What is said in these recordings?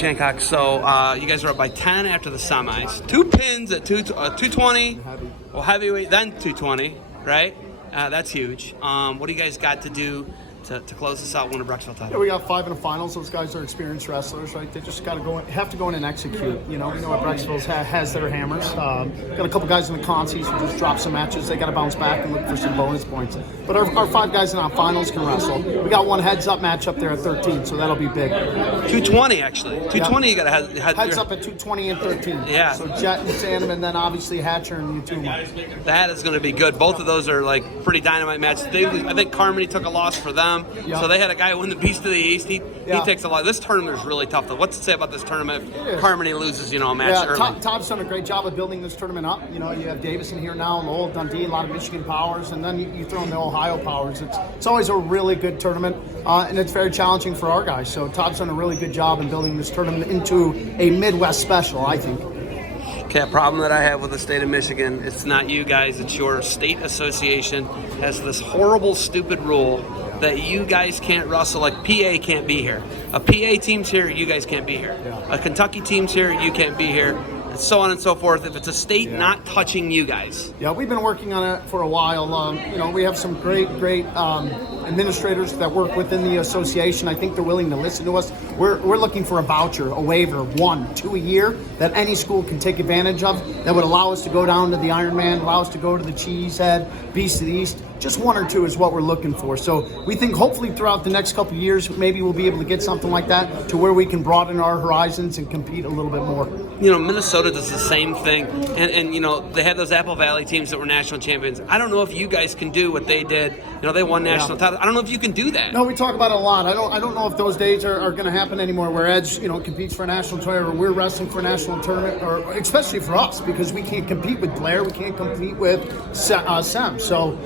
Hancock, so you guys are up by 10 after the semis. 2 pins at 220, well, heavyweight, then 220, right? That's huge. What do you guys got to do to close this out, win a Brecksville title? Yeah, we got 5 in the finals. Those guys are experienced wrestlers, right? They just got to have to go in and execute. You know what Brecksville has their hammers. Got a couple guys in the consies who just dropped some matches. They got to bounce back and look for some bonus points. But our 5 guys in our finals can wrestle. We got one heads-up match up there at 13, so that'll be big. 220, actually. 220, you got to heads up at 220 and 13. Yeah. So Jet and Sandham, and then obviously Hatcher and Yutuma. That is going to be good. Both of those are like pretty dynamite matches. I think Carmody took a loss for them, so they had a guy win the Beast of the East. He takes a lot. This tournament is really tough, though. What's to say about this tournament if Carmody loses, a match early? Todd's done a great job of building this tournament up. You have Davison here now, Lowell, Dundee, a lot of Michigan powers, and then you throw in the Ohio powers. It's always a really good tournament, and it's very challenging for our guys. So Todd's done a really good job in building this tournament into a Midwest special, I think. Okay, a problem that I have with the state of Michigan, it's not you guys, it's your state association has this horrible, stupid rule that you guys can't wrestle, like PA can't be here. A PA team's here, you guys can't be here. A Kentucky team's here, you can't be here. And so on and so forth. If it's a state not touching you guys. Yeah, we've been working on it for a while. We have some great administrators that work within the association. I think they're willing to listen to us. We're looking for a voucher, a waiver, 1, 2 a year that any school can take advantage of that would allow us to go down to the Ironman, allow us to go to the Cheesehead, Beast of the East. Just 1 or 2 is what we're looking for. So we think hopefully throughout the next couple of years, maybe we'll be able to get something like that to where we can broaden our horizons and compete a little bit more. Minnesota does the same thing. And they had those Apple Valley teams that were national champions. I don't know if you guys can do what they did. They won national titles. I don't know if you can do that. No, we talk about it a lot. I don't know if those days are going to happen anymore where Edge, competes for a national tournament or we're wrestling for a national tournament, or especially for us because we can't compete with Blair. We can't compete with Sem. So,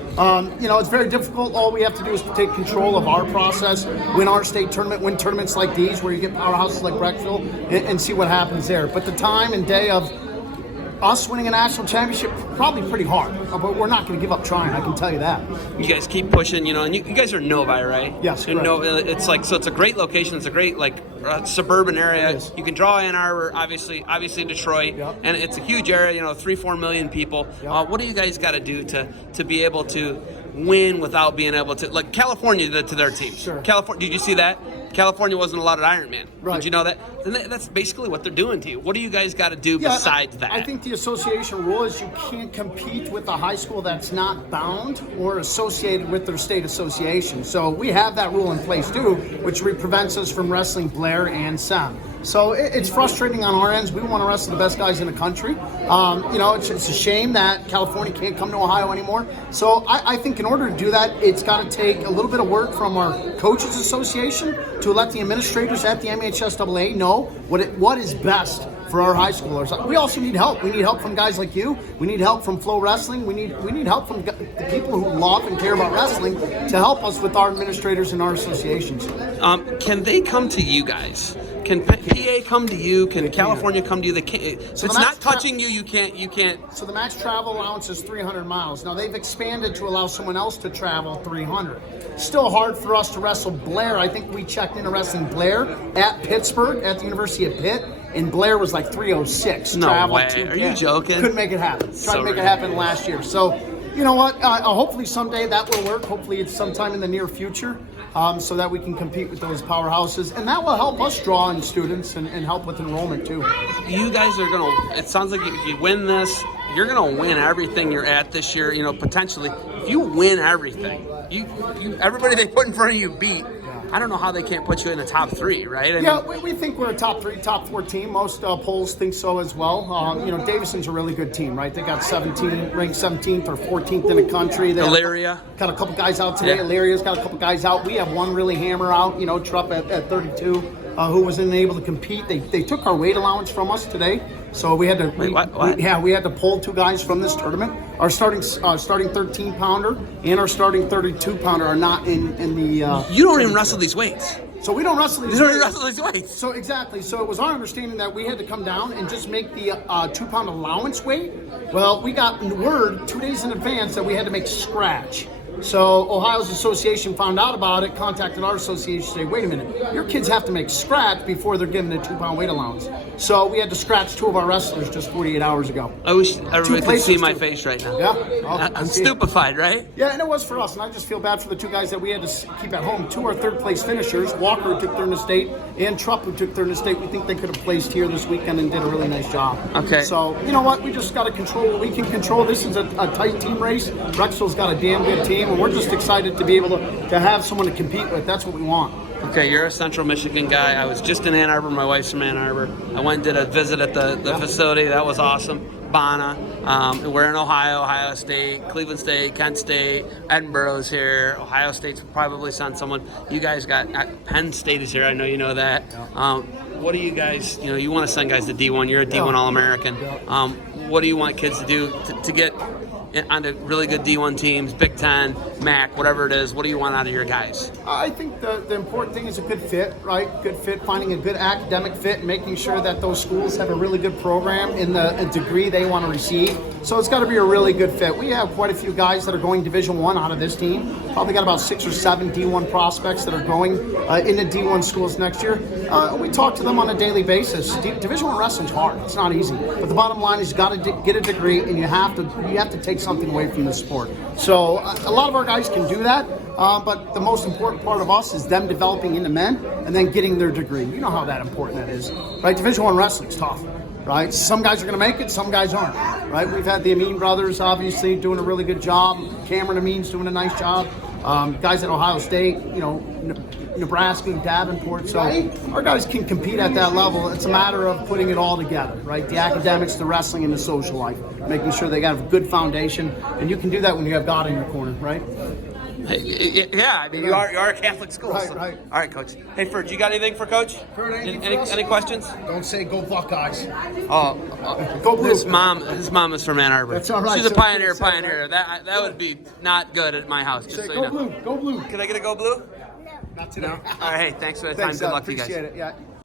it's very difficult. All we have to do is take control of our process, win our state tournament, win tournaments like these where you get powerhouses like Brecksville and see what happens there. But the time and day of us winning a national championship, probably pretty hard. But we're not going to give up trying, I can tell you that. You guys keep pushing, and you guys are Novi, right? Yes, correct. It's a great location. It's a great, suburban area. You can draw Ann Arbor, obviously Detroit, and it's a huge area, 3-4 million people. What do you guys got to do to be able to win without being able to, like California did to their team? Sure. California, did you see that? California wasn't allowed at Ironman. Right. Did you know that? And that's basically what they're doing to you. What do you guys got to do besides that? I think the association rule is you can't compete with a high school that's not bound or associated with their state association. So we have that rule in place too, which prevents us from wrestling Blair and Sem. So it's frustrating on our ends. We want to wrestle the best guys in the country. It's a shame that California can't come to Ohio anymore. So I think in order to do that, it's got to take a little bit of work from our coaches association to let the administrators at the MHSAA know what is best for our high schoolers. We also need help. We need help from guys like you. We need help from Flow Wrestling. We need help from the people who love and care about wrestling to help us with our administrators and our associations. Can they come to you guys? Can PA come to you? Can California come to you? They can't. So it's not touching you. You can't. So the max travel allowance is 300 miles. Now they've expanded to allow someone else to travel 300. Still hard for us to wrestle Blair. I think we checked into wrestling Blair at Pittsburgh at the University of Pitt, and Blair was like 306. No way. Are you joking? Couldn't make it happen. Tried to make it happen last year. So, you know what? Hopefully someday that will work. Hopefully it's sometime in the near future. So that we can compete with those powerhouses. And that will help us draw in students and help with enrollment too. You guys are going to, it sounds like if you win this, you're going to win everything you're at this year, potentially. If you win everything, everybody they put in front of you beat. I don't know how they can't put you in the top 3, right? We think we're a top 3, top 4 team. Most polls think so as well. Davison's a really good team, right? They got ranked 17th or 14th in the country. They Elyria got a couple guys out today. Elyria's got a couple guys out. We have one really hammer out, Trupp at 32, who wasn't able to compete. They took our weight allowance from us today. So we had to we had to pull 2 guys from this tournament. Our starting 13-pounder and our starting 32-pounder are not in the. You don't even wrestle these weights. So we don't wrestle these weights. You don't even wrestle these weights. So exactly. So it was our understanding that we had to come down and just make the 2-pound allowance weight. Well, we got word 2 days in advance that we had to make scratch. So Ohio's association found out about it, contacted our association, say, wait a minute, your kids have to make scratch before they're given a 2-pound weight allowance. So we had to scratch 2 of our wrestlers just 48 hours ago. I wish everybody could see my face right now. Yeah. I'm stupefied, right? Yeah, and it was for us. And I just feel bad for the 2 guys that we had to keep at home. 2 are third-place finishers. Walker, who took third in the state, and Trupp, who took third in the state. We think they could have placed here this weekend and did a really nice job. Okay. So, you know what? We just got to control what we can control. This is a tight team race. Brecksville's got a damn good team, and we're just excited to be able to have someone to compete with. That's what we want. Okay, you're a Central Michigan guy. I was just in Ann Arbor. My wife's from Ann Arbor. I went and did a visit at the facility. That was awesome. Bana. We're in Ohio, Ohio State, Cleveland State, Kent State, Edinburgh's here. Ohio State's probably sent someone. You guys got Penn State is here. I know you know that. What do you guys, you want to send guys to D1. You're a D1 All-American. What do you want kids to do to get onto really good D1 teams, Big Ten, MAC, whatever it is? What do you want out of your guys? I think the important thing is a good fit, right? Good fit, finding a good academic fit, making sure that those schools have a really good program in the degree they want to receive. So it's got to be a really good fit. We have quite a few guys that are going Division I out of this team. Probably got about 6 or 7 D1 prospects that are going into D1 schools next year. We talk to them on a daily basis. Division I wrestling's hard. It's not easy. But the bottom line is you got to get a degree, and you have to take something away from the sport. So a lot of our guys can do that. But the most important part of us is them developing into men and then getting their degree. You know how that important that is, right? Division I wrestling's tough, right? Some guys are going to make it, some guys aren't, right? We've had the Amin brothers, obviously, doing a really good job. Cameron Amin's doing a nice job. Guys at Ohio State, Nebraska, Davenport. So our guys can compete at that level. It's a matter of putting it all together, right? The academics, the wrestling, and the social life, making sure they got a good foundation. And you can do that when you have God in your corner, right? Yeah, I mean, you are a Catholic school. Right, so. right. All right, Coach. Hey, Ferd, you got anything for Coach? Ferd, any questions? Don't say go Buckeyes. Go Blue. His mom is from Ann Arbor. That's all right. She's a pioneer. That would be not good at my house. Just Say so go you know. Blue. Go Blue. Can I get a go blue? Not today. No. All right. Hey, thanks for the time. Good luck to you guys. Appreciate it. Yeah.